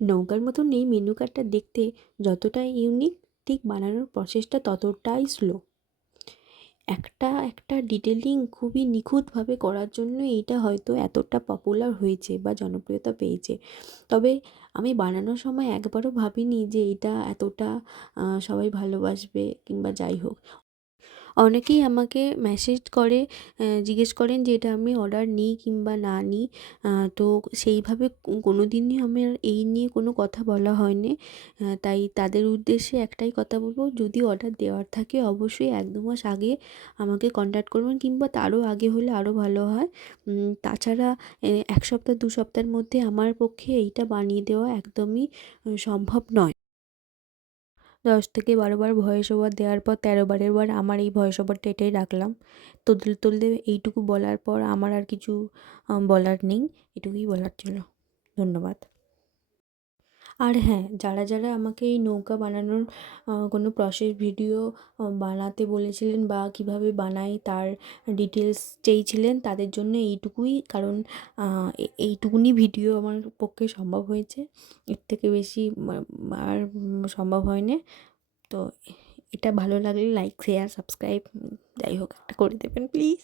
নৌকার মতন এই মেনু কার্ডটা দেখতে যতটা ইউনিক, ঠিক বানানোর প্রসেসটা ততটাই স্লো। একটা একটা ডিটেলিং খুবই নিখুঁতভাবে করার জন্য এইটা হয়তো এতটা পপুলার হয়েছে বা জনপ্রিয়তা পেয়েছে। তবে আমি বানানোর সময় একবারও ভাবিনি যে এটা এতটা সবাই ভালোবাসবে কিংবা যাই হোক। অনেকেই আমাকে মেসেজ করে, জিজ্ঞেস করেন যে এটা আমি অর্ডার নিই কিংবা না নিই। তো সেইভাবে কোনো দিনই আমার এই নিয়ে কোনো কথা বলা হয়নি। তাই তাদের উদ্দেশ্যে একটাই কথা বলব, যদি অর্ডার দেওয়ার থাকে অবশ্যই ১-২ মাস আগে আমাকে কন্ট্যাক্ট করবেন কিংবা তারও আগে হলে আরও ভালো হয়। তাছাড়া ১ সপ্তাহ ২ সপ্তাহের মধ্যে আমার পক্ষে এইটা বানিয়ে দেওয়া একদমই সম্ভব নয়। ১০ থেকে ১২ বার ভয়েস ওভার দেওয়ার পর ১৩ বারের বার আমার এই ভয়েস ওভারটা এটাই রাখলাম। তোদলে তোদলে এইটুকু বলার পর আমার আর কিছু বলার নেই। এটুকুই বলার ছিল। ধন্যবাদ। আর হ্যাঁ, যারা যারা আমাকে এই নৌকা বানানোর কোনো প্রসেস ভিডিও বানাতে বলেছিলেন বা কীভাবে বানাই তার ডিটেলস চেয়েছিলেন, তাদের জন্য এইটুকুই। কারণ এইটুকুনি ভিডিও আমার পক্ষে সম্ভব হয়েছে। এর থেকে বেশি আর সম্ভব হয়নি। তো এটা ভালো লাগলে লাইক, শেয়ার, সাবস্ক্রাইব যাই হোক একটা করে দেবেন প্লিজ।